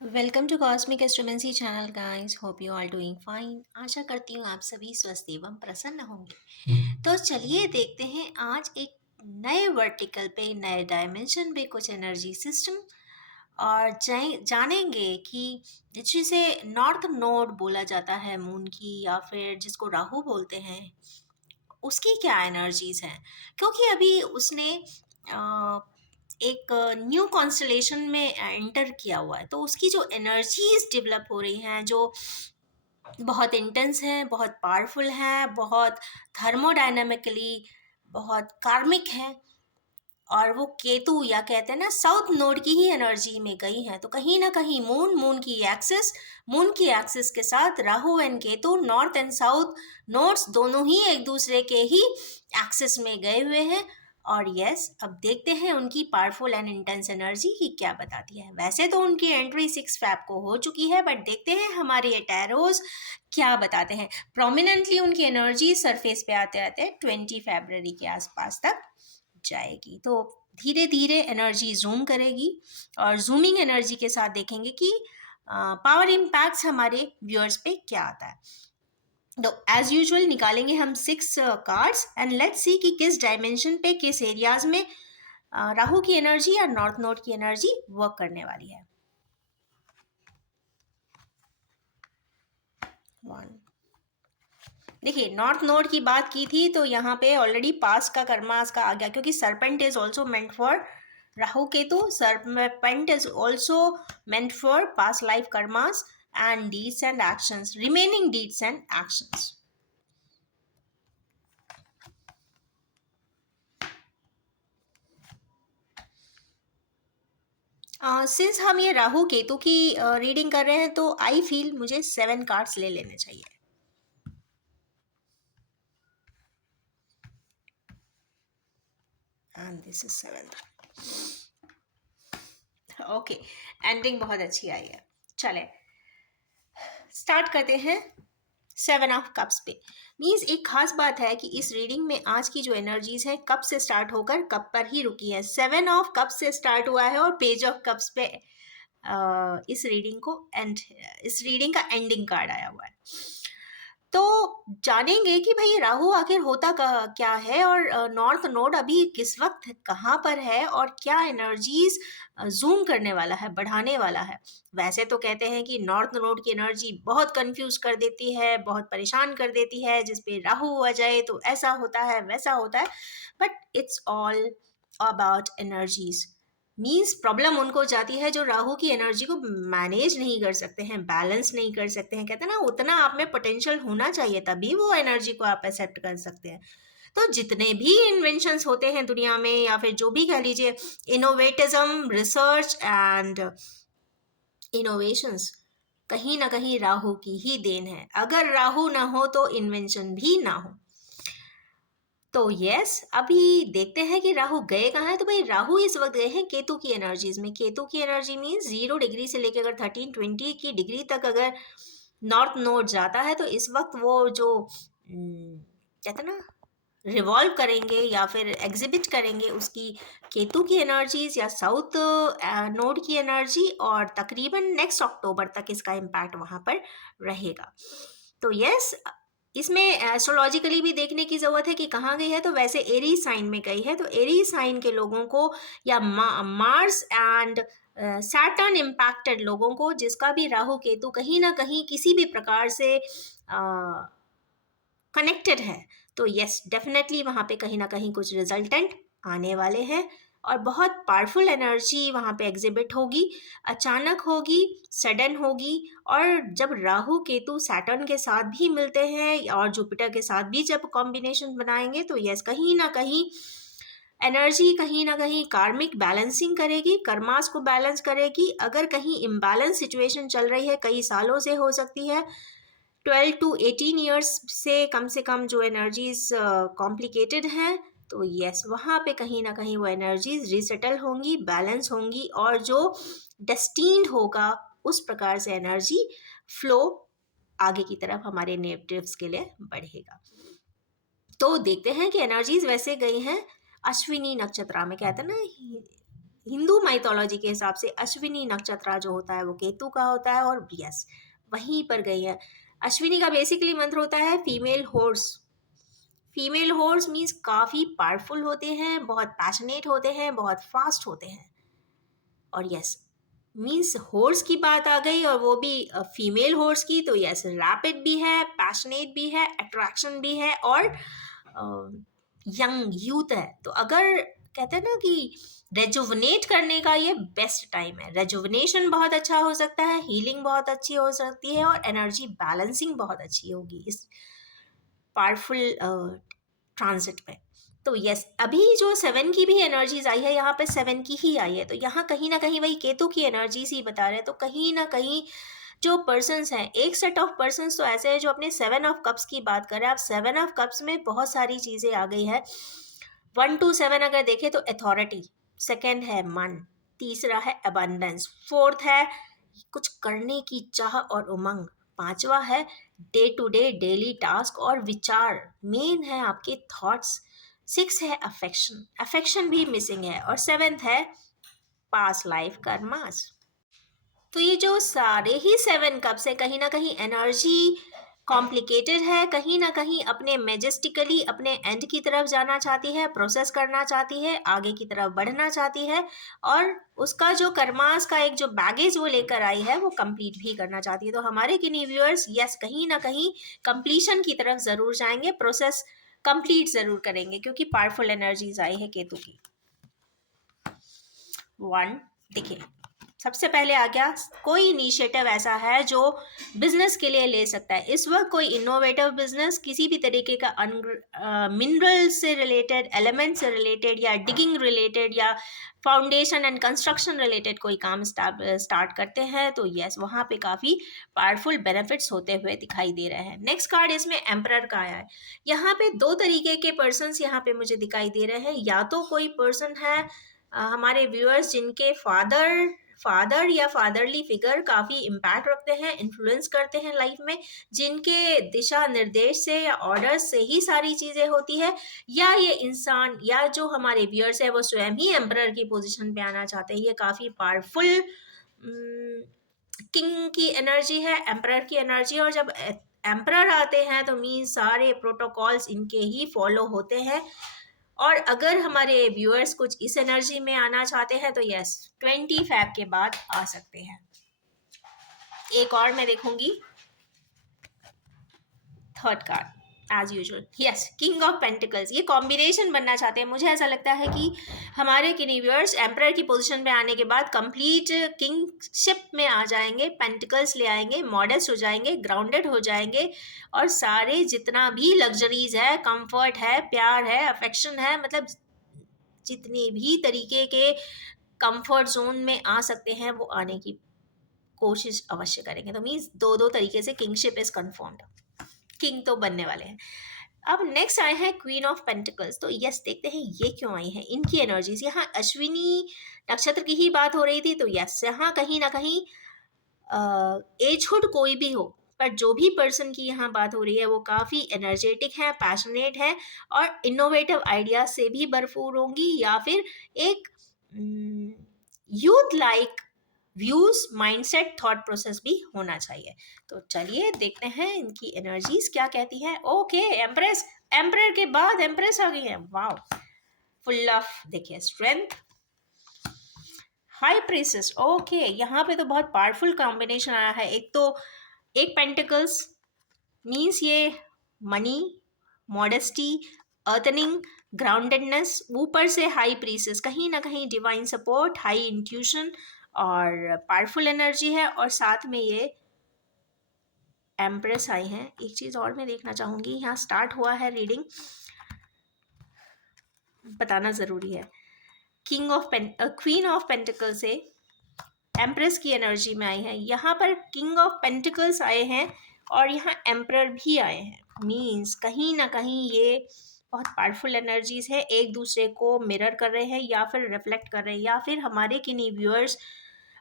Welcome to Cosmic Astromancy channel guys. Hope you all doing fine. आशा करती हूँ आप सभी स्वस्थ एवं प्रसन्न होंगे। तो चलिए देखते हैं आज एक नए वर्टिकल पे, नए डायमेंशन पे कुछ एनर्जी सिस्टम, और जानेंगे कि जिसे नॉर्थ नोड बोला जाता है मून की, या फिर जिसको राहु बोलते हैं, उसकी क्या एनर्जीज हैं। क्योंकि अभी उसने अ, एक न्यू कॉन्स्टलेशन में एंटर किया हुआ है, तो उसकी जो एनर्जीज डेवलप हो रही हैं, जो बहुत इंटेंस हैं, बहुत पावरफुल हैं, बहुत थर्मोडायनामिकली बहुत कार्मिक हैं, और वो केतु या कहते हैं ना साउथ नोड की ही एनर्जी में गई हैं। तो कहीं ना कहीं मून की एक्सिस के साथ Rahu and Ketu, north and south nodes दोनों ही एक दूसरे के ही एक्सिस में गए हुए हैं। और यस, अब देखते हैं उनकी पावरफुल एंड इंटेंस एनर्जी की क्या बताती है। वैसे तो उनकी एंट्री 6 फैब को हो चुकी है, बट देखते हैं हमारे ये टैरोज क्या बताते हैं। प्रोमिनेंटली उनकी एनर्जी सरफेस पे आते आते 20 फरवरी के आसपास तक जाएगी। तो धीरे धीरे एनर्जी जूम करेगी, और जूमिंग एनर्जी के साथ देखेंगे कि पावर इम्पैक्ट्स हमारे व्यूअर्स पे क्या आता है। तो एज यूजुअल निकालेंगे हम 6 कार्ड्स, एंड लेट्स सी कि किस डायमेंशन पे, किस एरियाज में राहु की एनर्जी या नॉर्थ नोड की एनर्जी वर्क करने वाली है। 1, देखिए नॉर्थ नोड की बात की थी तो यहाँ पे ऑलरेडी पास का कर्मास का आ गया, क्योंकि serpent is also meant for Rahu Ketu. Serpent is also meant for past life karmas and deeds and actions, remaining deeds and actions. Since हम ये राहु केतु की रीडिंग कर रहे हैं, तो आई फील मुझे 7 कार्ड्स ले लेने चाहिए। And this is 7th। Okay, ending बहुत अच्छी आई है। चले स्टार्ट करते हैं 7 ऑफ कप्स पे। मीन्स एक खास बात है कि इस रीडिंग में आज की जो एनर्जीज है कप से स्टार्ट होकर कप पर ही रुकी है। 7 ऑफ कप्स से स्टार्ट हुआ है और पेज ऑफ कप्स पे इस रीडिंग का एंडिंग कार्ड आया हुआ है। तो जानेंगे कि भाई राहु आखिर होता क्या है, और नॉर्थ नोड अभी किस वक्त कहाँ पर है, और क्या एनर्जीज जूम करने वाला है, बढ़ाने वाला है। वैसे तो कहते हैं कि नॉर्थ नोड की एनर्जी बहुत कंफ्यूज कर देती है, बहुत परेशान कर देती है, जिस पे राहु आ जाए तो ऐसा होता है वैसा होता है, but it's all about energies. Means problem उनको जाती है जो राहु की एनर्जी को मैनेज नहीं कर सकते हैं, बैलेंस नहीं कर सकते हैं। कहते हैं ना, उतना आप में पोटेंशियल होना चाहिए तभी वो एनर्जी को आप एक्सेप्ट कर सकते हैं। तो जितने भी इन्वेंशंस होते हैं दुनिया में, या फिर जो भी कह लीजिए इनोवेटिज्म, रिसर्च एंड इनोवेशंस, कहीं ना कहीं राहु की ही देन है। अगर राहु ना हो तो इन्वेंशन भी ना हो। तो यस, अभी देखते हैं कि राहु गए कहाँ हैं। तो भाई राहु इस वक्त गए हैं केतु की एनर्जीज में। केतु की एनर्जी मीन्स 0 डिग्री से लेकर अगर 13-20 की डिग्री तक अगर नॉर्थ नोड जाता है, तो इस वक्त वो जो कहते हैं ना रिवॉल्व करेंगे या फिर एग्जिबिट करेंगे उसकी केतु की एनर्जीज या साउथ नोड की एनर्जी, और तकरीबन नेक्स्ट अक्टूबर तक इसका इम्पैक्ट वहाँ पर रहेगा। तो यस, इसमें एस्ट्रोलॉजिकली भी देखने की ज़रूरत है कि कहाँ गई है। तो वैसे एरीज साइन में गई है, तो एरीज साइन के लोगों को, या मार्स एंड सैटर्न इम्पैक्टेड लोगों को, जिसका भी राहु केतु कहीं ना कहीं किसी भी प्रकार से कनेक्टेड है, तो यस डेफिनेटली वहाँ पे कहीं ना कहीं कुछ रिजल्टेंट आने वाले हैं, और बहुत पावरफुल एनर्जी वहाँ पे एग्जिबिट होगी, अचानक होगी, सडन होगी। और जब राहु केतु सैटर्न के साथ भी मिलते हैं और जुपिटर के साथ भी जब कॉम्बिनेशन बनाएंगे, तो यस कहीं ना कहीं कार्मिक बैलेंसिंग करेगी, कर्मास को बैलेंस करेगी। अगर कहीं इम्बैलेंस सिचुएशन चल रही है, कई सालों से हो सकती है, 12 to 18 ईयर्स से कम जो एनर्जीज कॉम्प्लिकेटेड हैं, तो यस वहाँ पे कहीं ना कहीं वो एनर्जीज रिसेटल होंगी, बैलेंस होंगी, और जो डेस्टीन्ड होगा उस प्रकार से एनर्जी फ्लो आगे की तरफ हमारे नेटिव्स के लिए बढ़ेगा। तो देखते हैं कि एनर्जीज वैसे गई हैं अश्विनी नक्षत्र में। कहते हैं ना, हिंदू माइथोलॉजी के हिसाब से अश्विनी नक्षत्र जो होता है वो केतु का होता है, और यस वहीं पर गई है। अश्विनी का बेसिकली मंत्र होता है female horse. Female horse means काफ़ी पावरफुल होते हैं, बहुत पैशनेट होते हैं, बहुत फास्ट होते हैं। और यस मीन्स हॉर्स की बात आ गई और वो भी फीमेल हॉर्स की, तो यस रैपिड भी है, पैशनेट भी है, अट्रैक्शन भी है, और यंग यूथ है। तो अगर कहते हैं ना कि रेजुवनेट करने का ये बेस्ट टाइम है। रेजुवनेशन बहुत अच्छा हो सकता है, हीलिंग बहुत अच्छी हो सकती है, और एनर्जी बैलेंसिंग बहुत अच्छी होगी इस पावरफुल ट्रांजिट में। तो यस अभी जो 7 की भी एनर्जीज आई है, यहाँ पे 7 की ही आई है, तो यहाँ कहीं ना कहीं वही केतु की एनर्जीज ही बता रहे हैं। तो कहीं ना कहीं जो पर्सन्स हैं, एक सेट ऑफ पर्सन्स तो ऐसे हैं जो अपने 7 ऑफ कप्स की बात कर रहे हैं। अब 7 ऑफ कप्स में बहुत सारी चीज़ें आ गई है। 1 to 7 अगर देखें तो अथॉरिटी, सेकेंड है मन, तीसरा है अबंडेंस, फोर्थ है कुछ करने की चाह और उमंग, पांचवा है day to day daily task और विचार, मेन है आपके थॉट्स, 6 है अफेक्शन, अफेक्शन भी मिसिंग है, और 7th है पास लाइफ कर्मास। तो ये जो सारे ही 7 कप्स है, कहीं ना कहीं एनर्जी कॉम्प्लिकेटेड है, कहीं ना कहीं अपने मेजेस्टिकली अपने एंड की तरफ जाना चाहती है, प्रोसेस करना चाहती है, आगे की तरफ बढ़ना चाहती है, और उसका जो कर्मास का एक जो बैगेज वो लेकर आई है वो कंप्लीट भी करना चाहती है। तो हमारे किन्हीं व्यूअर्स यस कहीं ना कहीं कंप्लीशन की तरफ ज़रूर जाएंगे, प्रोसेस कंप्लीट ज़रूर करेंगे, क्योंकि पावरफुल एनर्जीज आई है केतु की। 1 देखिए, सबसे पहले आ गया कोई इनिशिएटिव ऐसा है जो बिजनेस के लिए ले सकता है इस वक्त, कोई इनोवेटिव बिजनेस, किसी भी तरीके का मिनरल से रिलेटेड, एलिमेंट से रिलेटेड, या डिगिंग रिलेटेड, या फाउंडेशन एंड कंस्ट्रक्शन रिलेटेड कोई काम स्टार्ट करते हैं, तो यस वहाँ पे काफ़ी पावरफुल बेनिफिट्स होते हुए दिखाई दे रहे हैं। नेक्स्ट कार्ड इसमें एम्परर का आया है। यहाँ पे 2 तरीके के पर्सन्स यहाँ पे मुझे दिखाई दे रहे हैं। या तो कोई पर्सन है हमारे व्यूअर्स जिनके फादर या फादरली फिगर काफ़ी इम्पैक्ट रखते हैं, इन्फ्लुएंस करते हैं लाइफ में, जिनके दिशा निर्देश से या ऑर्डर्स से ही सारी चीज़ें होती है, या ये इंसान या जो हमारे व्यूअर्स है वो स्वयं ही एम्परर की पोजीशन पे आना चाहते हैं। ये काफ़ी पावरफुल किंग की एनर्जी है, एम्परर की एनर्जी, और जब एम्परर आते हैं तो मीन सारे प्रोटोकॉल्स इनके ही फॉलो होते हैं। और अगर हमारे व्यूअर्स कुछ इस एनर्जी में आना चाहते हैं तो यस 25 के बाद आ सकते हैं। एक और मैं देखूंगी, third card as usual, yes king of pentacles. ये कॉम्बिनेशन बनना चाहते हैं। मुझे ऐसा लगता है कि हमारे किन्हीं व्यूअर्स एम्परर की पोजीशन पे आने के बाद कंप्लीट किंगशिप में आ जाएंगे, पेंटिकल्स ले आएंगे, मॉडेस्ट हो जाएंगे, ग्राउंडेड हो जाएंगे, और सारे जितना भी लग्जरीज है, कंफर्ट है, प्यार है, अफेक्शन है, मतलब जितने भी तरीके के कंफर्ट जोन में आ सकते हैं वो आने की कोशिश अवश्य करेंगे। तो मीन्स 2 तरीके से किंगशिप इज कन्फर्म्ड, किंग तो बनने वाले हैं। अब नेक्स्ट आए हैं क्वीन ऑफ पेंटिकल्स। तो यस देखते हैं ये क्यों आई है, इनकी एनर्जीज। यहाँ अश्विनी नक्षत्र की ही बात हो रही थी, तो यस यहाँ कहीं ना कहीं एजहुड कोई भी हो, पर जो भी पर्सन की यहाँ बात हो रही है वो काफ़ी एनर्जेटिक है, पैशनेट है, और इनोवेटिव आइडिया से भी भरपूर होंगी, या फिर एक youth like views, mindset, thought process भी होना चाहिए। तो चलिए देखते हैं इनकी एनर्जीज क्या कहती हैं। ओके एम्प्रेस, एम्परर के बाद एम्प्रेस आ गई है, वाओ, फुल ऑफ देखिए स्ट्रेंथ, हाई प्रीसेस। ओके यहाँ पे तो बहुत पावरफुल कॉम्बिनेशन आया है। एक तो एक पेंटिकल्स मीन्स ये मनी, मॉडेस्टी, अर्टनिंग, ग्राउंडेडनेस, ऊपर से हाई प्रीसेस, कहीं ना कहीं डिवाइन सपोर्ट, हाई इंट्यूशन और पावरफुल एनर्जी है, और साथ में ये एम्प्रेस आई हैं। एक चीज़ और मैं देखना चाहूँगी, यहाँ स्टार्ट हुआ है रीडिंग, बताना ज़रूरी है। क्वीन ऑफ पेंटिकल से एम्प्रेस की एनर्जी में आई है, यहाँ पर किंग ऑफ पेंटिकल्स आए हैं, और यहाँ एम्परर भी आए हैं। मीन्स कहीं ना कहीं ये बहुत पावरफुल एनर्जीज है, एक दूसरे को मिरर कर रहे हैं, या फिर रिफ्लेक्ट कर रहे हैं, या फिर हमारे किन्हीं व्यूअर्स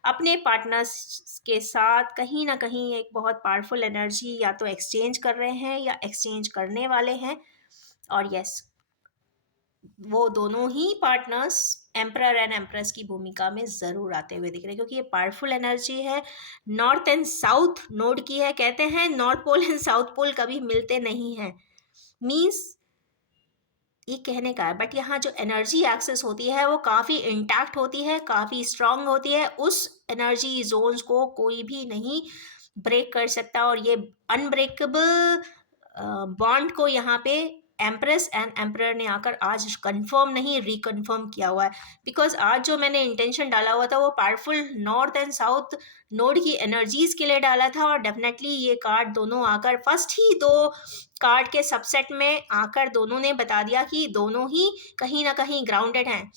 अपने पार्टनर्स के साथ कहीं ना कहीं एक बहुत पावरफुल एनर्जी या तो एक्सचेंज कर रहे हैं या एक्सचेंज करने वाले हैं। और यस वो दोनों ही पार्टनर्स एम्परर एंड एम्प्रेस की भूमिका में ज़रूर आते हुए दिख रहे हैं, क्योंकि ये पावरफुल एनर्जी है, नॉर्थ एंड साउथ नोड की है। कहते हैं north pole and south pole कभी मिलते नहीं हैं, मीन्स ये कहने का है, बट यहाँ जो एनर्जी एक्सेस होती है वो काफ़ी इंटैक्ट होती है, काफ़ी स्ट्रांग होती है। उस एनर्जी जोन्स को कोई भी नहीं ब्रेक कर सकता, और ये अनब्रेकेबल बॉन्ड को यहाँ पे एम्प्रेस एंड एम्परर ने आकर आज कंफर्म नहीं, रिकन्फर्म किया हुआ है। बिकॉज आज जो मैंने इंटेंशन डाला हुआ था वो powerful north and south node की एनर्जीज के लिए डाला था, और डेफिनेटली ये कार्ड दोनों आकर फर्स्ट ही दो कार्ड के सबसेट में आकर दोनों ने बता दिया कि दोनों ही कहीं ना कहीं ग्राउंडेड हैं।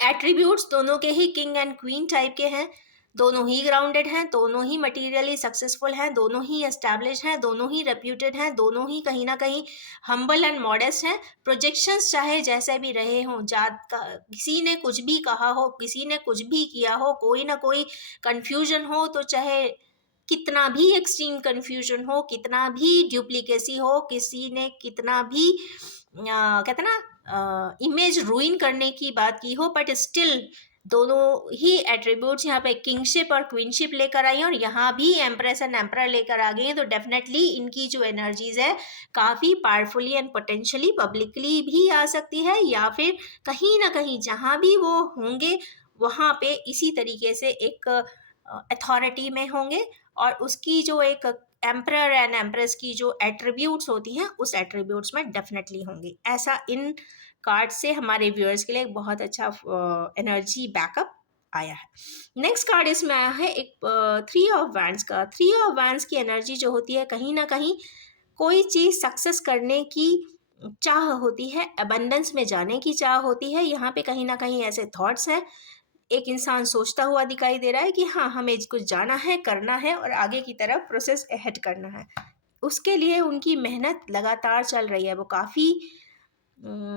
एट्रीब्यूट्स दोनों के ही किंग एंड क्वीन टाइप के हैं, दोनों ही ग्राउंडेड हैं, दोनों ही मटीरियली सक्सेसफुल हैं, दोनों ही एस्टैब्लिश हैं, दोनों ही रेप्यूटेड हैं, दोनों ही कहीं ना कहीं हम्बल एंड मॉडेस्ट हैं। प्रोजेक्शंस चाहे जैसे भी रहे हों, जात का किसी ने कुछ भी कहा हो, किसी ने कुछ भी किया हो, कोई ना कोई कन्फ्यूजन हो, तो चाहे कितना भी एक्सट्रीम कन्फ्यूजन हो, कितना भी डुप्लीकेसी हो, किसी ने कितना भी कहते ना इमेज रूइन करने की बात की हो, बट स्टिल दोनों ही एट्रीब्यूट्स यहाँ पे किंगशिप और क्वीनशिप लेकर आई हैं, और यहाँ भी एम्प्रेस एंड एम्परर लेकर आ गई हैं। तो डेफिनेटली इनकी जो एनर्जीज है काफ़ी पावरफुली एंड पोटेंशियली पब्लिकली भी आ सकती है, या फिर कहीं ना कहीं जहाँ भी वो होंगे वहाँ पे इसी तरीके से एक अथॉरिटी में होंगे, और उसकी जो एक एम्परर एंड एम्प्रेस की जो एट्रीब्यूट्स होती हैं उस एट्रीब्यूट्स में डेफिनेटली होंगी। ऐसा इन कार्ड से हमारे व्यूअर्स के लिए एक बहुत अच्छा एनर्जी बैकअप आया है। नेक्स्ट कार्ड इसमें आया है एक थ्री ऑफ वैंड्स का। थ्री ऑफ वैंड्स की एनर्जी जो होती है, कहीं ना कहीं कोई चीज़ सक्सेस करने की चाह होती है, अबंडेंस में जाने की चाह होती है। यहाँ पे कहीं ना कहीं ऐसे थॉट्स हैं, एक इंसान सोचता हुआ दिखाई दे रहा है कि हाँ हमें कुछ जाना है, करना है और आगे की तरफ प्रोसेस अहेड करना है। उसके लिए उनकी मेहनत लगातार चल रही है। वो काफ़ी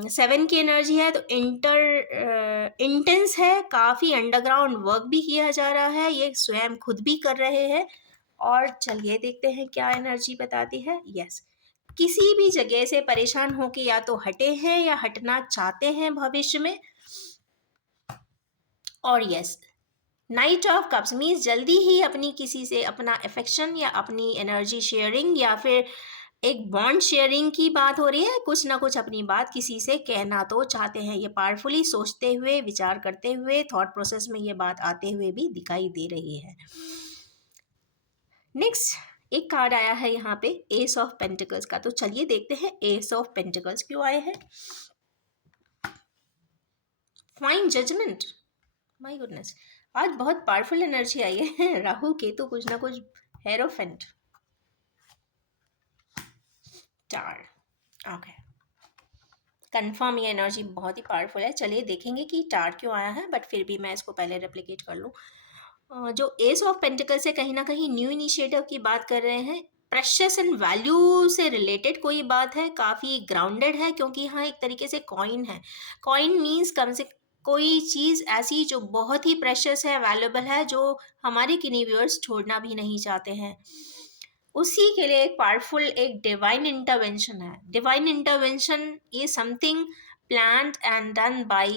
7 की एनर्जी है, तो इंटेंस है, काफ़ी अंडरग्राउंड वर्क भी किया जा रहा है, ये स्वयं खुद भी कर रहे हैं। और चलिए देखते हैं क्या एनर्जी बताती है। यस, किसी भी जगह से परेशान होके या तो हटे हैं या हटना चाहते हैं भविष्य में। और yes, night of cups means जल्दी ही अपनी किसी से अपना अफेक्शन या अपनी एनर्जी शेयरिंग या फिर एक बॉन्ड शेयरिंग की बात हो रही है। कुछ ना कुछ अपनी बात किसी से कहना तो चाहते हैं, ये पावरफुली सोचते हुए, विचार करते हुए, थॉट प्रोसेस में ये बात आते हुए भी दिखाई दे रही है। नेक्स्ट एक कार्ड आया है यहाँ पे एस ऑफ पेंटिकल्स का। तो चलिए देखते हैं एस ऑफ पेंटिकल्स क्यों आए हैं। फाइन जजमेंट, माय गुडनेस, आज बहुत पावरफुल एनर्जी आई है। राहु केतु कुछ ना कुछ, हेरोफेंट, टार, ओके, कंफर्म ये एनर्जी बहुत ही पावरफुल है। चलिए देखेंगे कि टार क्यों आया है, बट फिर भी मैं इसको पहले रेप्लिकेट कर लूँ। जो एस ऑफ पेंटिकल्स है, कहीं ना कहीं न्यू इनिशिएटिव की बात कर रहे हैं, प्रेशियस एंड वैल्यू से रिलेटेड कोई बात है, काफ़ी ग्राउंडेड है, क्योंकि यहाँ एक तरीके से कॉइन है। कॉइन मीन्स कम से कोई चीज़ ऐसी जो बहुत ही प्रेशियस है, वैल्यूएबल है, जो हमारे किन्हीं व्यूअर्स छोड़ना भी नहीं चाहते हैं। उसी के लिए एक पावरफुल एक डिवाइन इंटरवेंशन है। Divine intervention is something planned and done by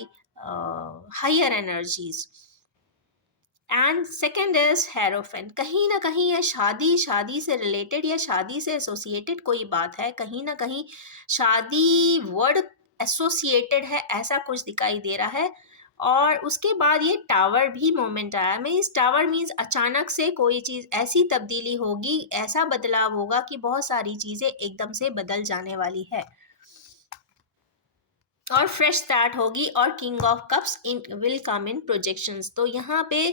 higher energies. And second is hierophant, कहीं ना कहीं यह शादी से रिलेटेड या शादी से एसोसिएटेड कोई बात है, कहीं ना कहीं शादी वर्ड एसोसिएटेड है, ऐसा कुछ दिखाई दे रहा है। और उसके बाद ये टावर भी मोमेंट आया। मीन्स टावर मीन्स अचानक से कोई चीज़ ऐसी तब्दीली होगी, ऐसा बदलाव होगा कि बहुत सारी चीज़ें एकदम से बदल जाने वाली है और फ्रेश स्टार्ट होगी। और king of cups in will come in projections. तो यहाँ पे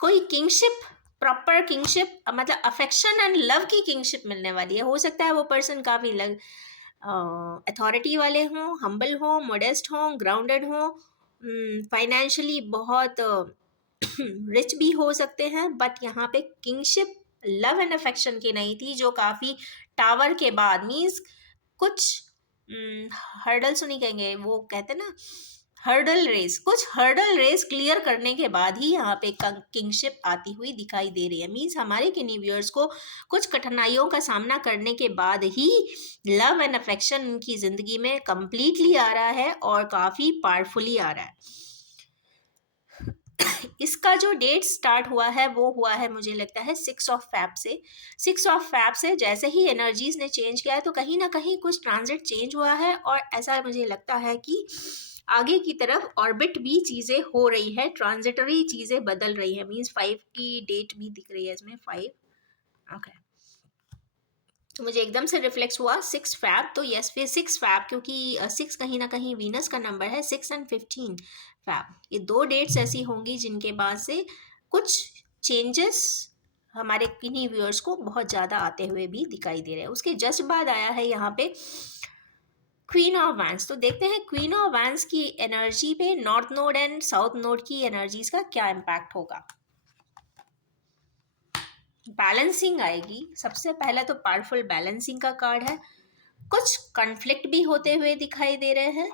कोई किंगशिप, प्रॉपर किंगशिप, मतलब अफेक्शन एंड लव की किंगशिप मिलने वाली है। हो सकता है वो पर्सन काफ़ी अथॉरिटी वाले हों, हम्बल हों, मोडेस्ट हों, ग्राउंडेड हों, फाइनेंशियली बहुत रिच भी हो सकते हैं, बट यहाँ पे किंगशिप लव एंड अफेक्शन की नहीं थी, जो काफ़ी टावर के बाद मीन्स कुछ हर्डल्स नहीं कहेंगे, वो कहते ना हर्डल रेस, कुछ हर्डल रेस क्लियर करने के बाद ही यहाँ पे किंगशिप आती हुई दिखाई दे रही है। मीन्स हमारे किन्हीं व्यूअर्स को कुछ कठिनाइयों का सामना करने के बाद ही लव एंड अफेक्शन उनकी जिंदगी में कंप्लीटली आ रहा है और काफी पावरफुली आ रहा है। इसका जो डेट स्टार्ट हुआ है वो हुआ है मुझे लगता है 6 ऑफ फैब से। 6 ऑफ फैब से जैसे ही एनर्जीज ने चेंज किया है तो कहीं ना कहीं कुछ ट्रांजिट चेंज हुआ है और ऐसा मुझे लगता है कि आगे की तरफ ऑर्बिट भी चीजें हो रही है, ट्रांजिटरी चीजें बदल रही है। मींस 5 की डेट भी दिख रही है इसमें 5। ओके, तो मुझे एकदम से रिफ्लेक्स हुआ 6 फैब, तो यस फिर 6 फैब, क्योंकि 6 कहीं ना कहीं वीनस का नंबर है। 6 और 15 फैब, ये 2 डेट्स ऐसी होंगी जिनके बाद से कुछ चेंजेस हमारे किन्हीं व्यूअर्स को बहुत ज़्यादा आते हुए भी दिखाई दे रहे हैं। उसके जस्ट बाद आया है यहाँ पे क्वीन ऑफ वैंस। तो देखते हैं क्वीन ऑफ वैंस की एनर्जी पे north node and south node की एनर्जीज का क्या इम्पैक्ट होगा। बैलेंसिंग आएगी, सबसे पहले तो पावरफुल बैलेंसिंग का कार्ड है। कुछ कॉन्फ्लिक्ट भी होते हुए दिखाई दे रहे हैं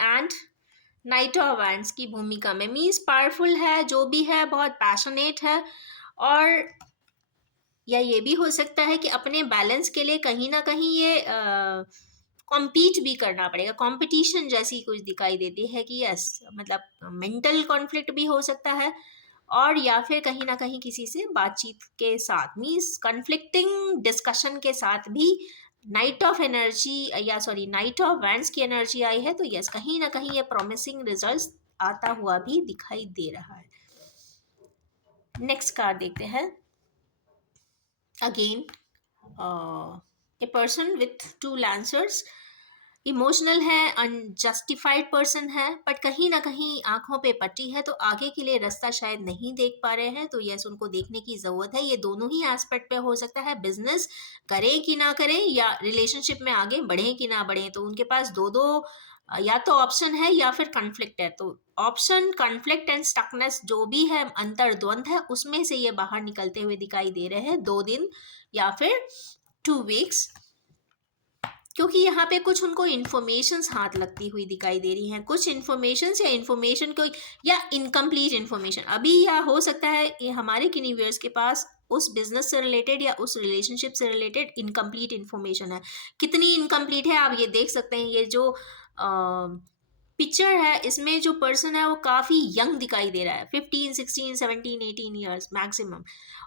एंड नाइट ऑफ वैंड्स की भूमिका में। मीन्स पावरफुल है, जो भी है बहुत पैशनेट है, और या ये भी हो सकता है कि अपने बैलेंस के लिए कहीं ना कहीं ये कॉम्पीट भी करना पड़ेगा। कंपटीशन जैसी कुछ दिखाई देती है कि यस, मतलब मेंटल कॉन्फ्लिक्ट भी हो सकता है, और या फिर कहीं ना कहीं किसी से बातचीत के साथ, मीन्स कन्फ्लिक्टिंग डिस्कशन के साथ भी नाइट ऑफ एनर्जी या सॉरी नाइट ऑफ वैंड्स की एनर्जी आई है। तो यस, कहीं ना कहीं ये प्रॉमिसिंग रिजल्ट्स आता हुआ भी दिखाई दे रहा है। नेक्स्ट कार्ड देखते हैं। Again a person with 2 lancers, emotional है, अनजस्टिफाइड पर्सन है, बट कहीं ना कहीं आंखों पे पट्टी है, तो आगे के लिए रास्ता शायद नहीं देख पा रहे हैं। तो यस, उनको देखने की जरूरत है। ये दोनों ही एस्पेक्ट पे हो सकता है, बिजनेस करें कि ना करें या रिलेशनशिप में आगे बढ़ें कि ना बढ़ें। तो उनके पास दो दो या तो ऑप्शन है या फिर कॉन्फ्लिक्ट है। तो ऑप्शन, कॉन्फ्लिक्ट एंड स्टकनेस जो भी है, अंतर्द्वंद है, उसमें से ये बाहर निकलते हुए दिखाई दे रहे हैं 2 दिन या फिर 2 वीक्स, क्योंकि यहाँ पे कुछ उनको इन्फॉर्मेशंस हाथ लगती हुई दिखाई दे रही हैं। कुछ इन्फॉर्मेशंस या इन्फॉर्मेशन को या इनकम्प्लीट इन्फॉर्मेशन अभी, या हो सकता है ये हमारे किन्हीं व्यूअर्स के पास उस बिजनेस से रिलेटेड या उस रिलेशनशिप से रिलेटेड इनकम्प्लीट इन्फॉर्मेशन है। कितनी इनकम्प्लीट है आप ये देख सकते हैं। ये जो पिक्चर है इसमें जो पर्सन है वो काफ़ी यंग दिखाई दे रहा है, 15, 16, 17, 18 ईयर्स मैक्सिमम।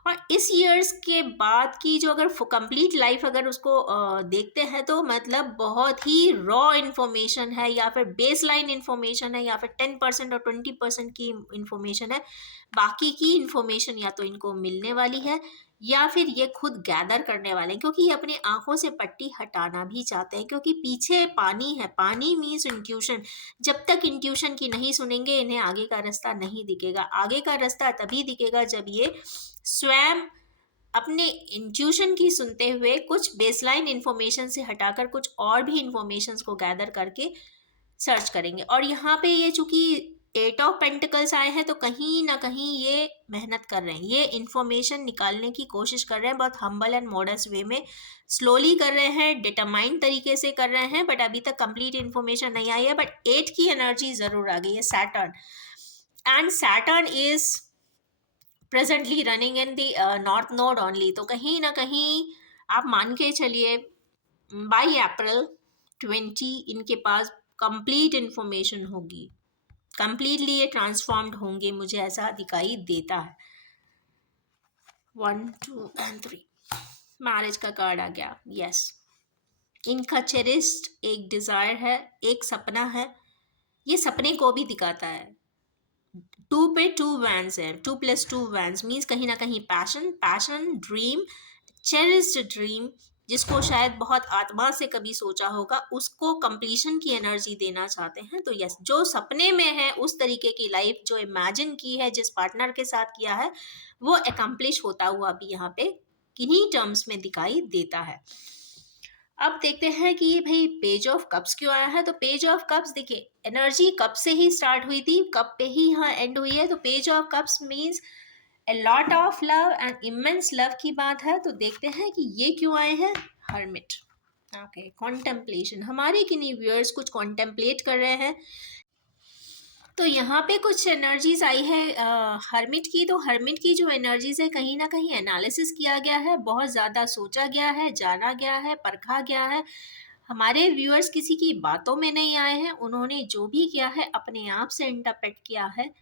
और इस ईयर्स के बाद की जो अगर कंप्लीट लाइफ अगर उसको देखते हैं तो मतलब बहुत ही रॉ इन्फॉर्मेशन है, या फिर बेस लाइन इन्फॉर्मेशन है, या फिर 10% और 20% की इन्फॉर्मेशन है। बाकी की इन्फॉर्मेशन या तो इनको मिलने वाली है या फिर ये खुद गैदर करने वाले हैं, क्योंकि ये अपनी आंखों से पट्टी हटाना भी चाहते हैं, क्योंकि पीछे पानी है। पानी मीन्स इंट्यूशन। जब तक इंट्यूशन की नहीं सुनेंगे इन्हें आगे का रास्ता नहीं दिखेगा। आगे का रास्ता तभी दिखेगा जब ये स्वयं अपने इंट्यूशन की सुनते हुए कुछ बेसलाइन इन्फॉर्मेशन से हटाकर कुछ और भी इन्फॉर्मेशन को गैदर करके सर्च करेंगे। और यहाँ पे ये चूंकि 8 ऑफ पेंटिकल्स आए हैं तो कहीं ना कहीं ये मेहनत कर रहे हैं, ये इन्फॉर्मेशन निकालने की कोशिश कर रहे हैं, बहुत हम्बल एंड मॉडस्ट वे में, स्लोली कर रहे हैं, डिटरमाइंड तरीके से कर रहे हैं, बट अभी तक कंप्लीट इन्फॉर्मेशन नहीं आई है। बट 8 की एनर्जी जरूर आ गई है, Saturn. And Saturn is presently running in the north node only. तो कहीं ना कहीं आप मान के चलिए बाई अप्रैल 20 इनके पास कंप्लीट इन्फॉर्मेशन होगी, कंप्लीटली ये ट्रांसफॉर्म्ड होंगे, मुझे ऐसा दिखाई देता है। 1, 2 and 3 मैरिज का कार्ड आ गया। यस, इनका चेरिस्ड एक डिजायर है, एक सपना है, ये सपने को भी दिखाता है। 2 पे 2 वैंस है, 2 + 2 वैंस मीन्स कहीं ना कहीं पैशन, ड्रीम, चेरिस्ड ड्रीम, जिसको शायद बहुत आत्मा से कभी सोचा होगा, उसको कंप्लीशन की एनर्जी देना चाहते हैं। तो यस, जो सपने में है उस तरीके की लाइफ जो इमेजिन की है, जिस पार्टनर के साथ किया है, वो एकम्प्लिश होता हुआ भी यहाँ पे किन्हीं टर्म्स में दिखाई देता है। अब देखते हैं कि ये भाई पेज ऑफ कप्स क्यों आया है। तो पेज ऑफ कप्स देखिए, एनर्जी कप से ही स्टार्ट हुई थी, कप पे ही यहाँ एंड हुई है। तो page of cups means a lot of love and immense love की बात है। तो देखते हैं कि ये क्यों आए हैं। हर्मिट, ओके, कॉन्टेम्पलेशन, हमारे किन्हीं व्यूअर्स कुछ कॉन्टेम्पलेट कर रहे हैं। तो यहाँ पे कुछ एनर्जीज आई है हर्मिट की। तो हर्मिट की जो एनर्जीज है कहीं ना कहीं एनालिसिस किया गया है, बहुत ज़्यादा सोचा गया है, जाना गया है, परखा गया है। हमारे व्यूअर्स किसी की बातों में नहीं आए हैं, उन्होंने जो भी किया है अपने आप से इंटरप्रेट किया है,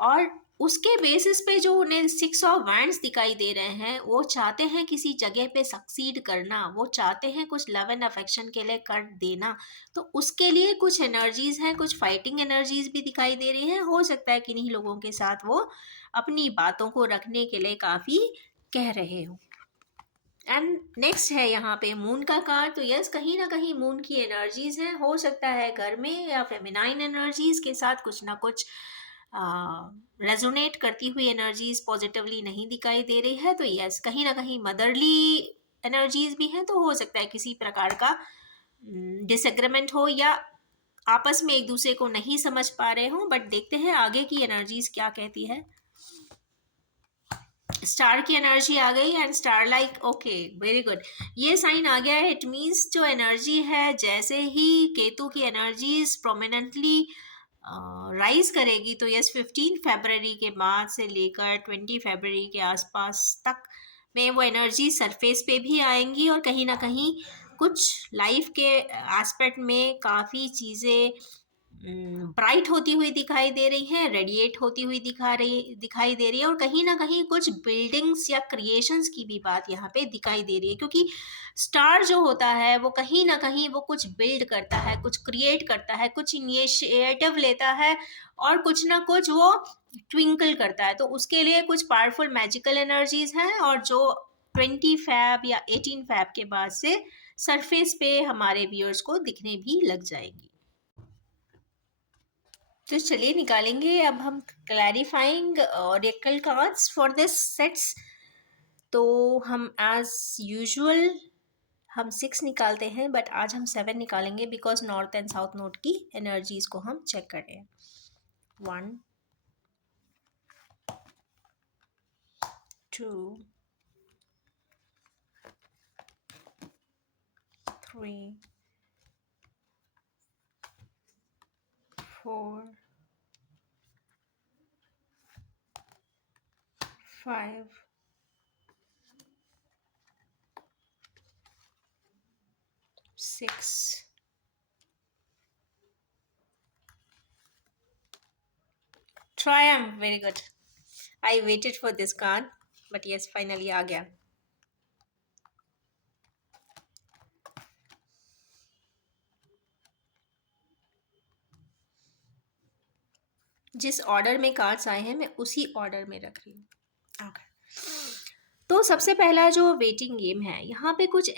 और उसके बेसिस पे जो उन्हें 6 ऑफ वैंड्स दिखाई दे रहे हैं, वो चाहते हैं किसी जगह पे सक्सीड करना, वो चाहते हैं कुछ लव एंड अफेक्शन के लिए कर देना। तो उसके लिए कुछ एनर्जीज हैं, कुछ फाइटिंग एनर्जीज भी दिखाई दे रही हैं। हो सकता है किन्हीं लोगों के साथ वो अपनी बातों को रखने के लिए काफ़ी कह रहे हो। एंड नेक्स्ट है यहाँ पे मून का कार्ड। तो यस, कहीं ना कहीं मून की एनर्जीज है, हो सकता है घर में या फेमिनाइन एनर्जीज के साथ कुछ ना कुछ रेजोनेट करती हुई एनर्जीज पॉजिटिवली नहीं दिखाई दे रही है। तो यस, कहीं ना कहीं मदरली एनर्जीज भी हैं। तो हो सकता है किसी प्रकार का डिसएग्रीमेंट हो, या आपस में एक दूसरे को नहीं समझ पा रहे हो। बट देखते हैं आगे की एनर्जीज क्या कहती है। स्टार की एनर्जी आ गई and star like, okay, very good, ये साइन आ गया है। इट मीन्स जो एनर्जी है, जैसे ही केतु की एनर्जीज प्रोमिनेंटली राइज करेगी, तो यस 15 फरवरी के बाद से लेकर 20 फरवरी के आसपास तक में वो एनर्जी सरफेस पे भी आएंगी, और कहीं ना कहीं कुछ लाइफ के एस्पेक्ट में काफ़ी चीज़ें ब्राइट होती हुई दिखाई दे रही है, रेडिएट होती हुई दिखाई दे रही है, और कहीं ना कहीं कुछ बिल्डिंग्स या क्रिएशंस की भी बात यहाँ पे दिखाई दे रही है। क्योंकि स्टार जो होता है वो कहीं ना कहीं वो कुछ बिल्ड करता है, कुछ क्रिएट करता है, कुछ इनिशिएटिव लेता है, और कुछ ना कुछ वो ट्विंकल करता है। तो उसके लिए कुछ पावरफुल मैजिकल एनर्जीज हैं, और जो 20 फैब या 18 फैब के बाद से सरफेस पे हमारे व्यूअर्स को दिखने भी लग जाएंगी। तो चलिए निकालेंगे अब हम clarifying oracle cards for this sets. तो हम एज यूजुअल हम 6 निकालते हैं, बट आज हम 7 निकालेंगे because north and south node की एनर्जीज को हम चेक कर रहे हैं। 1 2 3 4 5 6 Triumph, very good. I waited for this card, but yes, finally आ गया। जिस ऑर्डर में कार्ड्स आए हैं मैं उसी ऑर्डर में रख रही हूँ। ओके, तो सबसे पहला जो वेटिंग गेम है, यहाँ पे कुछ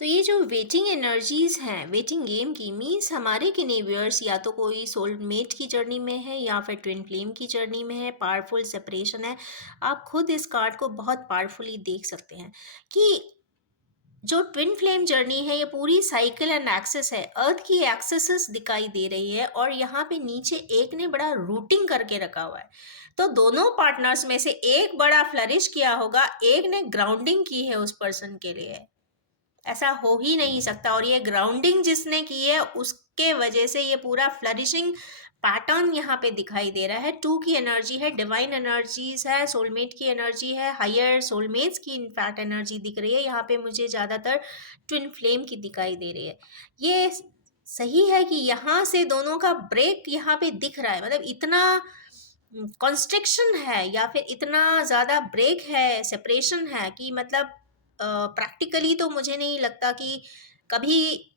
तो ये जो वेटिंग एनर्जीज हैं वेटिंग गेम की, मीन्स हमारे किन्हीं व्यूअर्स या तो कोई सोलमेट की जर्नी में है या फिर ट्विन फ्लेम की जर्नी में है, पावरफुल सेपरेशन है। आप खुद इस कार्ड को बहुत पावरफुली देख सकते हैं कि जो ट्विन फ्लेम जर्नी है ये पूरी साइकिल एंड एक्सेस है, अर्थ की एक्सेस दिखाई दे रही है, और यहाँ पे नीचे एक ने बड़ा रूटिंग करके रखा हुआ है। तो दोनों पार्टनर्स में से एक बड़ा फ्लरिश किया होगा, एक ने ग्राउंडिंग की है उस पर्सन के लिए। ऐसा हो ही नहीं सकता, और ये ग्राउंडिंग जिसने की है उसके वजह से ये पूरा फ्लरिशिंग पैटर्न यहाँ पे दिखाई दे रहा है। 2 की एनर्जी है, डिवाइन एनर्जीज है, सोलमेट की एनर्जी है, हायर सोलमेट्स की इनफैक्ट एनर्जी दिख रही है। यहाँ पे मुझे ज़्यादातर ट्विन फ्लेम की दिखाई दे रही है। ये सही है कि यहाँ से दोनों का ब्रेक यहाँ पे दिख रहा है, मतलब इतना कॉन्स्ट्रिक्शन है या फिर इतना ज़्यादा ब्रेक है, सेपरेशन है, कि मतलब प्रैक्टिकली तो मुझे नहीं लगता कि कभी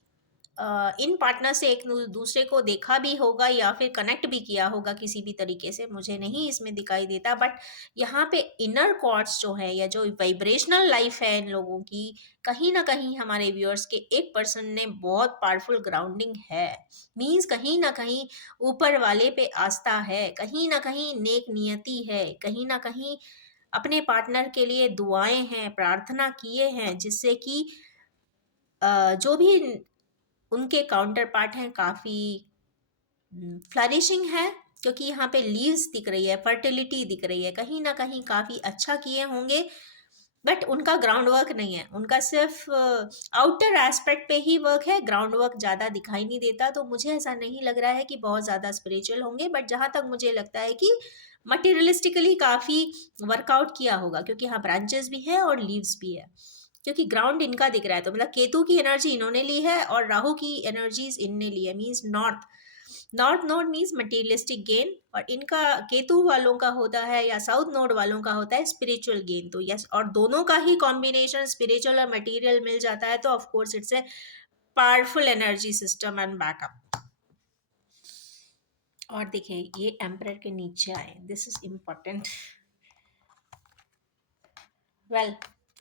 इन पार्टनर से एक दूसरे को देखा भी होगा या फिर कनेक्ट भी किया होगा किसी भी तरीके से, मुझे नहीं इसमें दिखाई देता। बट यहाँ पे इनर कॉर्ड्स जो है या जो वाइब्रेशनल लाइफ है इन लोगों की, कहीं ना कहीं हमारे व्यूअर्स के एक पर्सन ने बहुत पावरफुल ग्राउंडिंग है। मीन्स कहीं ना कहीं ऊपर वाले पे आस्था है, कहीं ना कहीं नेक नियति है, कहीं ना कहीं अपने पार्टनर के लिए दुआएं हैं, प्रार्थना किए हैं, जिससे कि जो भी उनके काउंटर पार्ट हैं काफ़ी फ्लरिशिंग है। क्योंकि यहाँ पे लीव्स दिख रही है, फर्टिलिटी दिख रही है, कहीं ना कहीं काफ़ी अच्छा किए होंगे। बट उनका ग्राउंड वर्क नहीं है, उनका सिर्फ आउटर एस्पेक्ट पे ही वर्क है, ग्राउंड वर्क ज़्यादा दिखाई नहीं देता। तो मुझे ऐसा नहीं लग रहा है कि बहुत ज़्यादा स्पिरिचुअल होंगे, बट जहाँ तक मुझे लगता है कि मटेरियलिस्टिकली काफ़ी वर्कआउट किया होगा, क्योंकि यहाँ ब्रांचेस भी है और लीव्स भी है, क्योंकि ग्राउंड इनका दिख रहा है। तो मतलब केतु की एनर्जी इन्होंने ली है और राहु की एनर्जीज इनने ली है, means north. North node means materialistic gain, और इनका केतु वालों का होता है या साउथ नोड वालों का होता है स्पिरिचुअल गेन। तो यस, और दोनों का ही कॉम्बिनेशन स्पिरिचुअल और मटेरियल मिल जाता है, तो of course it's a powerful energy system and backup. और देखिए ये एम्परर के नीचे आए, this is important. Well,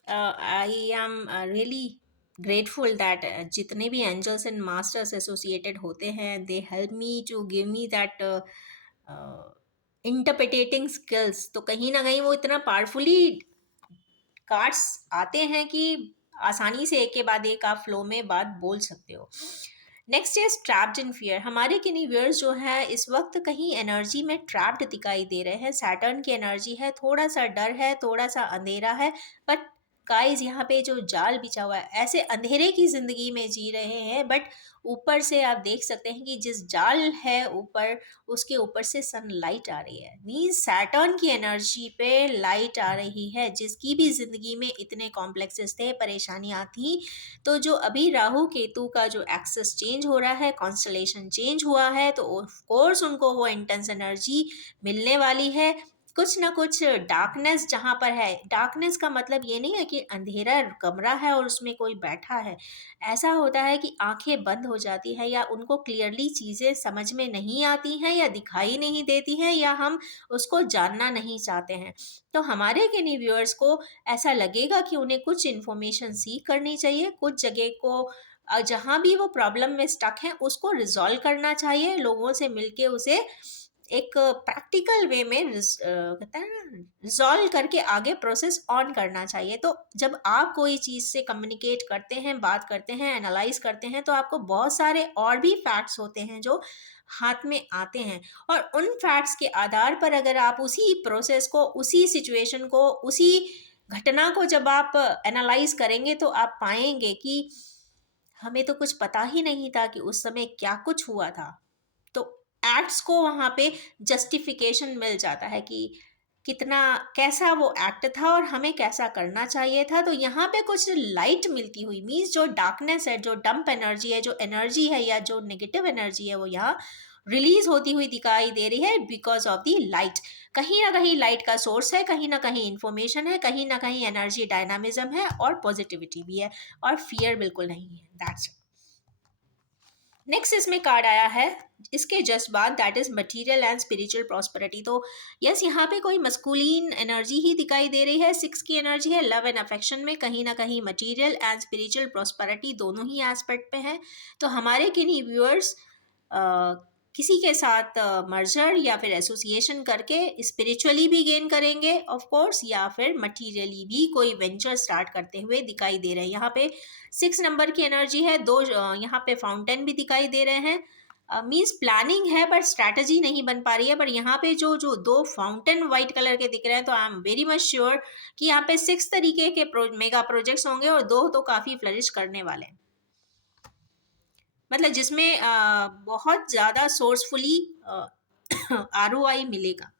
I am really grateful that जितने भी एंजल्स एंड मास्टर्स एसोसिएटेड होते हैं, they help me to give me that interpreting skills. तो कहीं ना कहीं वो इतना पावरफुली कार्ड्स आते हैं कि आसानी से एक के बाद एक आप फ्लो में बात बोल सकते हो। Next is trapped in fear. हमारे किन्हीं व्यूअर्स जो है इस वक्त कहीं एनर्जी में ट्रैप्ड दिखाई दे रहे हैं। सैटर्न की एनर्जी है, थोड़ा सा डर है, थोड़ा सा अंधेरा है, बट गाइस यहाँ पे जो जाल बिछा हुआ है, ऐसे अंधेरे की जिंदगी में जी रहे हैं, बट ऊपर से आप देख सकते हैं कि जिस जाल है ऊपर, उसके ऊपर से सनलाइट आ रही है। मीन्स सैटर्न की एनर्जी पे लाइट आ रही है। जिसकी भी जिंदगी में इतने कॉम्प्लेक्सेस थे, परेशानियां थी, तो जो अभी राहु केतु का जो एक्सेस चेंज हो रहा है, कॉन्स्टलेशन चेंज हुआ है, तो ऑफ कोर्स उनको वो इंटेंस एनर्जी मिलने वाली है। कुछ ना कुछ डार्कनेस जहाँ पर है, डार्कनेस का मतलब ये नहीं है कि अंधेरा कमरा है और उसमें कोई बैठा है। ऐसा होता है कि आंखें बंद हो जाती हैं, या उनको क्लियरली चीज़ें समझ में नहीं आती हैं, या दिखाई नहीं देती हैं, या हम उसको जानना नहीं चाहते हैं। तो हमारे किन्हीं व्यूअर्स को ऐसा लगेगा कि उन्हें कुछ इन्फॉर्मेशन सीख करनी चाहिए, कुछ जगह को जहाँ भी वो प्रॉब्लम में स्टक हैं उसको रिजॉल्व करना चाहिए, लोगों से मिलके उसे एक प्रैक्टिकल वे में कहते हैं ना, रिजॉल्व करके आगे प्रोसेस ऑन करना चाहिए। तो जब आप कोई चीज़ से कम्युनिकेट करते हैं, बात करते हैं, एनालाइज करते हैं, तो आपको बहुत सारे और भी फैक्ट्स होते हैं जो हाथ में आते हैं, और उन फैक्ट्स के आधार पर अगर आप उसी प्रोसेस को, उसी सिचुएशन को, उसी घटना को जब आप एनालाइज करेंगे, तो आप पाएंगे कि हमें तो कुछ पता ही नहीं था कि उस समय क्या कुछ हुआ था। तो एक्ट्स को वहाँ पे जस्टिफिकेशन मिल जाता है कि कितना, कैसा वो एक्ट था और हमें कैसा करना चाहिए था। तो यहाँ पे कुछ लाइट मिलती हुई, मीन्स जो डार्कनेस है, जो डंप एनर्जी है, जो एनर्जी है या जो नेगेटिव एनर्जी है, वो यहाँ रिलीज होती हुई दिखाई दे रही है बिकॉज ऑफ द लाइट। कहीं ना कहीं लाइट का सोर्स है, कहीं ना कहीं इंफॉर्मेशन है, कहीं ना कहीं एनर्जी डायनामिज्म है और पॉजिटिविटी भी है, और फियर बिल्कुल नहीं है। दैट्स। नेक्स्ट इसमें कार्ड आया है इसके जस्ट बाद, that is material and spiritual prosperity. तो यस, यहाँ पे कोई मस्कुलिन एनर्जी ही दिखाई दे रही है। सिक्स की एनर्जी है लव एंड अफेक्शन में, कहीं ना कहीं मटेरियल एंड स्पिरिचुअल प्रॉस्पेरिटी दोनों ही एस्पेक्ट पे है। तो हमारे किन्हीं व्यूअर्स किसी के साथ मर्जर या फिर एसोसिएशन करके स्पिरिचुअली भी गेन करेंगे ऑफ कोर्स, या फिर मटीरियली भी कोई वेंचर स्टार्ट करते हुए दिखाई दे रहे हैं। यहाँ पे 6 नंबर की एनर्जी है, दो यहाँ पे फाउंटेन भी दिखाई दे रहे हैं। मीन्स प्लानिंग है बट स्ट्रैटेजी नहीं बन पा रही है। पर यहाँ पे जो जो दो फाउंटेन व्हाइट कलर के दिख रहे हैं, तो आई एम वेरी मच श्योर कि यहाँ पे 6 तरीके के मेगा प्रोजेक्ट्स होंगे, और दो तो काफ़ी फ्लरिश करने वाले हैं। मतलब जिसमें बहुत ज़्यादा सोर्सफुली आरओआई मिलेगा।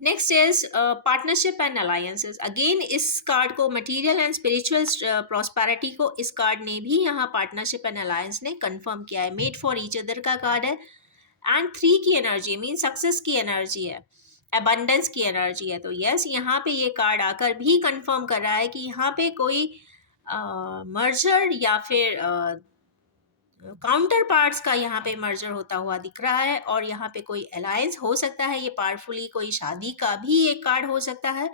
Next is partnership and alliances. Again इस कार्ड को, मटेरियल एंड स्पिरिचुअल प्रॉस्पेरिटी को, इस कार्ड ने भी यहाँ पार्टनरशिप एंड अलायंस ने कंफर्म किया है। मेड फॉर ईच अदर का कार्ड है, एंड 3 की एनर्जी मीन सक्सेस की एनर्जी है, अबंडेंस की एनर्जी है। तो यस, यहाँ पे ये कार्ड आकर भी कंफर्म कर रहा है कि यहाँ पे कोई मर्जर या फिर काउंटर पार्ट्स का यहाँ पे मर्जर होता हुआ दिख रहा है, और यहाँ पे कोई अलायंस हो सकता है। ये पावरफुली कोई शादी का भी एक कार्ड हो सकता है,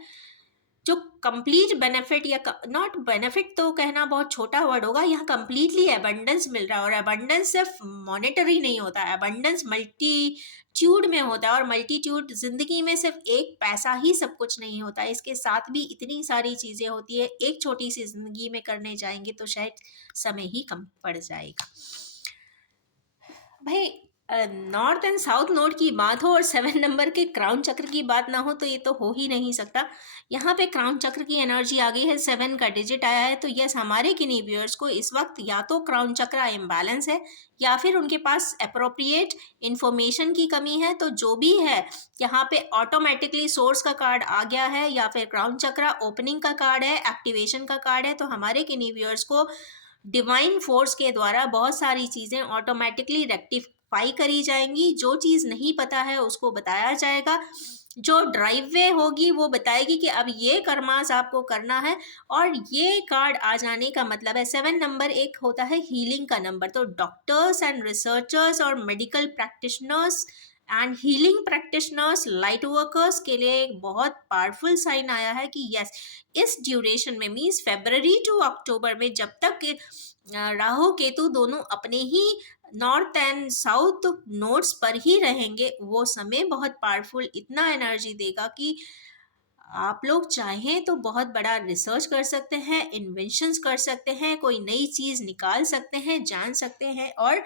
जो कंप्लीट बेनिफिट, या नॉट बेनिफिट तो कहना बहुत छोटा वर्ड होगा, यहाँ कंप्लीटली अबंडेंस मिल रहा है। और अबंडेंस सिर्फ मॉनेटरी नहीं होता है, अबंडेंस मल्टीट्यूड में होता है, और मल्टीट्यूड जिंदगी में सिर्फ एक पैसा ही सब कुछ नहीं होता है, इसके साथ भी इतनी सारी चीजें होती है। एक छोटी सी जिंदगी में करने जाएंगे तो शायद समय ही कम पड़ जाएगा। भाई नॉर्थ एंड साउथ नोड की बात हो और 7 नंबर के क्राउन चक्र की बात ना हो तो ये तो हो ही नहीं सकता। यहाँ पे क्राउन चक्र की एनर्जी आ गई है, 7 का डिजिट आया है, तो यस हमारे किन्हीं व्यूअर्स को इस वक्त या तो क्राउन चक्र इम्बैलेंस है या फिर उनके पास अप्रोप्रिएट इंफॉर्मेशन की कमी है। तो जो भी है यहाँ पे ऑटोमेटिकली सोर्स का कार्ड आ गया है या फिर क्राउन चक्र ओपनिंग का कार्ड है, एक्टिवेशन का कार्ड है। तो हमारे किन्हीं व्यूअर्स को डिवाइन फोर्स के द्वारा बहुत सारी चीज़ें ऑटोमेटिकली रेक्टिफाई करी जाएंगी। जो चीज़ नहीं पता है उसको बताया जाएगा, जो ड्राइव वे होगी वो बताएगी कि अब ये कर्मास आपको करना है। और ये कार्ड आ जाने का मतलब है, 7 नंबर एक होता है हीलिंग का नंबर। तो डॉक्टर्स एंड रिसर्चर्स और medical practitioners and healing practitioners, light workers के लिए एक बहुत पावरफुल साइन आया है कि यस इस ड्यूरेशन में मीन्स February टू अक्टूबर में जब तक राहु केतु दोनों अपने ही नॉर्थ एंड साउथ नोड्स पर ही रहेंगे, वो समय बहुत पावरफुल इतना एनर्जी देगा कि आप लोग चाहें तो बहुत बड़ा रिसर्च कर सकते हैं, इन्वेंशंस कर सकते हैं, कोई नई चीज निकाल सकते हैं, जान सकते हैं और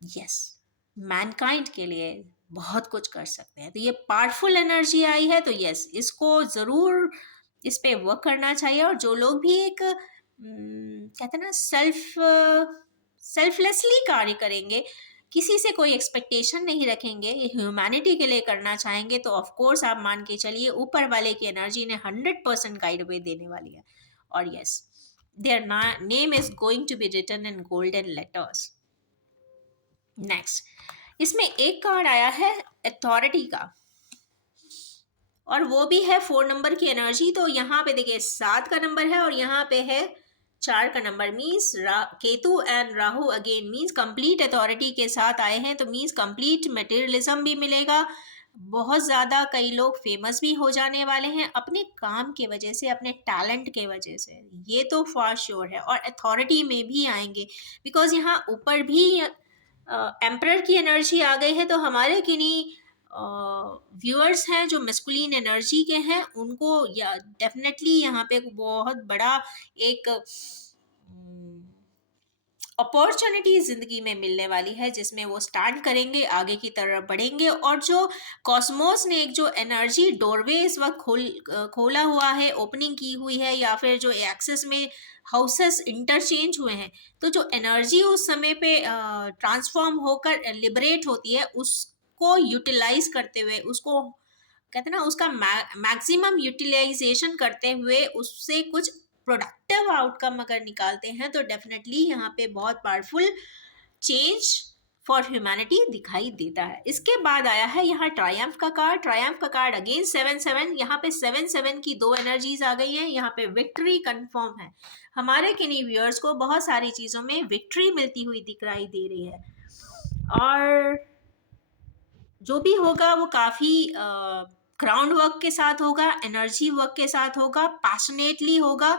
यस मैनकाइंड के लिए बहुत कुछ कर सकते हैं। तो ये पावरफुल एनर्जी आई है, तो यस इसको ज़रूर इस पे वर्क करना चाहिए। और जो लोग भी एक कहते हैं ना सेल्फलेसली कार्य करेंगे, किसी से कोई एक्सपेक्टेशन नहीं रखेंगे, ये ह्यूमैनिटी के लिए करना चाहेंगे, तो ऑफ कोर्स आप मान के चलिए ऊपर वाले की एनर्जी ने 100% गाइड वे देने वाली है। और yes their name is going to be written in golden letters. Next इसमें एक कार्ड आया है अथॉरिटी का और वो भी है 4 नंबर की एनर्जी। तो यहाँ पे देखिए 7 का नंबर है और यहाँ पे है 4 का number. Means Ketu and Rahu again means complete authority के साथ आए हैं, तो मीन्स कंप्लीट मटेरियलिज्म भी मिलेगा। बहुत ज़्यादा कई लोग फेमस भी हो जाने वाले हैं अपने काम के वजह से, अपने टैलेंट के वजह से, ये तो फॉर श्योर है। और अथॉरिटी में भी आएंगे बिकॉज यहाँ ऊपर भी एम्परर की एनर्जी आ गई है। तो हमारे किन्हीं व्यूअर्स हैं जो मेस्कुलिन एनर्जी के हैं, उनको या डेफिनेटली यहाँ पे बहुत बड़ा एक अपॉर्चुनिटी ज़िंदगी में मिलने वाली है जिसमें वो स्टार्ट करेंगे, आगे की तरफ बढ़ेंगे। और जो कॉस्मोस ने एक जो एनर्जी डोरवे इस वक्त खोला हुआ है, ओपनिंग की हुई है, या फिर जो एक्सेस में हाउसेस इंटरचेंज हुए हैं, तो जो एनर्जी उस समय पे ट्रांसफॉर्म होकर लिबरेट होती है, उसको यूटिलाइज करते हुए, उसको कहते हैं ना उसका मैक्सिमम यूटिलाइजेशन करते हुए उससे कुछ प्रोडक्टिव आउटकम अगर निकालते हैं, तो डेफिनेटली यहाँ पे बहुत पावरफुल चेंज फॉर ह्यूमैनिटी दिखाई देता है। इसके बाद आया है यहाँ ट्रायम्फ का कार्ड। ट्रायम्फ का कार्ड अगेन 7-7, यहाँ पे 7-7 की 2 एनर्जीज आ गई हैं। यहाँ पे विक्ट्री कंफर्म है, हमारे किन्हीं व्यूअर्स को बहुत सारी चीज़ों में विक्ट्री मिलती हुई दिखाई दे रही है। और जो भी होगा वो काफ़ी ग्राउंड वर्क के साथ होगा, एनर्जी वर्क के साथ होगा, पैशनेटली होगा।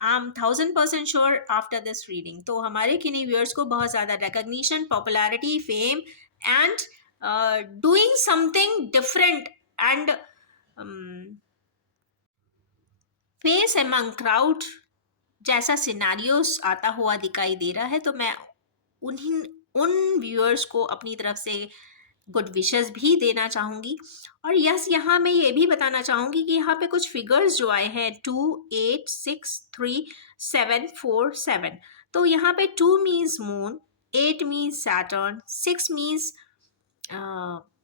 I am 1000% sure after this reading. तो हमारे किन्हीं व्यूअर्स को बहुत ज़्यादा recognition, popularity, fame and doing something different and face among crowd जैसा सिनारियोस आता हुआ दिखाई दे रहा है। तो मैं उन व्यूअर्स को अपनी तरफ से गुड विशेस भी देना चाहूँगी। और यस यहाँ मैं ये भी बताना चाहूँगी कि यहाँ पे कुछ फिगर्स जो आए हैं 2, 8, 6, 3, 7, 4, 7। तो यहाँ पे 2 means moon, 8 means Saturn, 6 means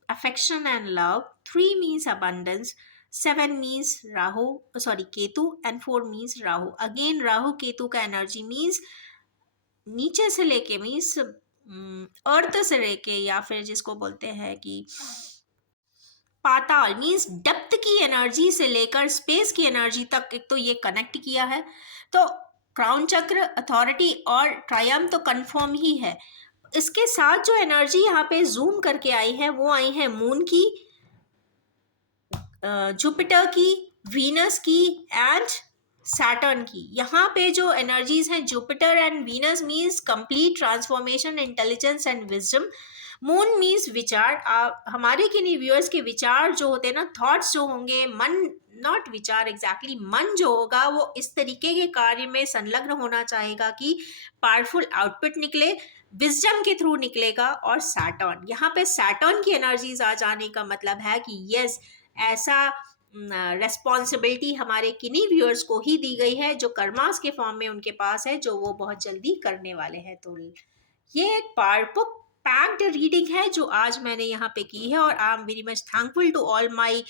affection and love, 3 means abundance, 7 means Rahu sorry Ketu and 4 means Rahu. Again Rahu Ketu का एनर्जी मीन्स नीचे से लेके मीन्स अर्थ से लेके, या फिर जिसको बोलते हैं कि पाताल मीन्स डेप्थ की एनर्जी से लेकर स्पेस की एनर्जी तक एक तो ये कनेक्ट किया है। तो क्राउन चक्र, अथॉरिटी और ट्रायम्फ तो कंफर्म ही है। इसके साथ जो एनर्जी यहाँ पे जूम करके आई है वो आई है मून की, जुपिटर की, वीनस की एंड सैटर्न की। यहाँ पे जो एनर्जीज हैं Jupiter and Venus means complete transformation, intelligence and wisdom. Moon means विचार। हमारे किन्हीं व्यूअर्स के विचार जो होते हैं ना, थॉट्स जो होंगे, मन नॉट विचार एग्जैक्टली, मन जो होगा वो इस तरीके के कार्य में संलग्न होना चाहेगा कि पावरफुल आउटपुट निकले, विजडम के थ्रू निकलेगा। और सैटर्न, यहाँ पे सैटर्न की एनर्जीज आ जाने का मतलब है कि यस, ऐसा रेस्पॉन्सिबिलिटी हमारे किन्हीं व्यूअर्स को ही दी गई है जो कर्मास के फॉर्म में उनके पास है, जो वो बहुत जल्दी करने वाले हैं। तो ये एक पावरफुल पैक्ड रीडिंग है जो आज मैंने यहाँ पे की है, और I am very much thankful to all my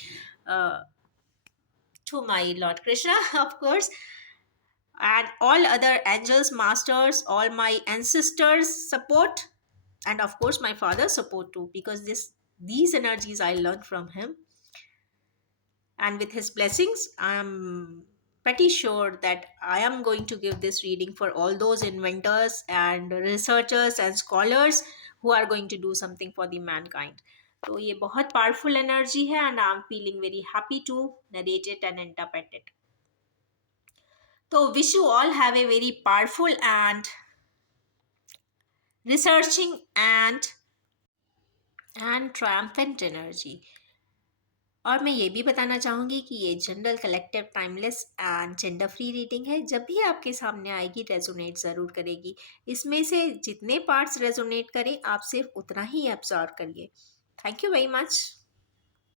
to my Lord Krishna, of course, and all other angels, masters, all my ancestors' support, and of course my father's support too, because these energies I learned from him, and with his blessings, I am pretty sure that I am going to give this reading for all those inventors and researchers and scholars who are going to do something for the mankind. तो ये बहुत powerful energy है, and I am feeling very happy to narrate it and interpret it. So wish you all have a very powerful and researching and triumphant energy. और मैं ये भी बताना चाहूँगी कि ये general, collective, timeless and gender free reading है। जब भी आपके सामने आएगी रेजोनेट ज़रूर करेगी। इसमें से जितने पार्ट्स रेजोनेट करें आप सिर्फ उतना ही एब्जॉर्व करिए। Thank you very much.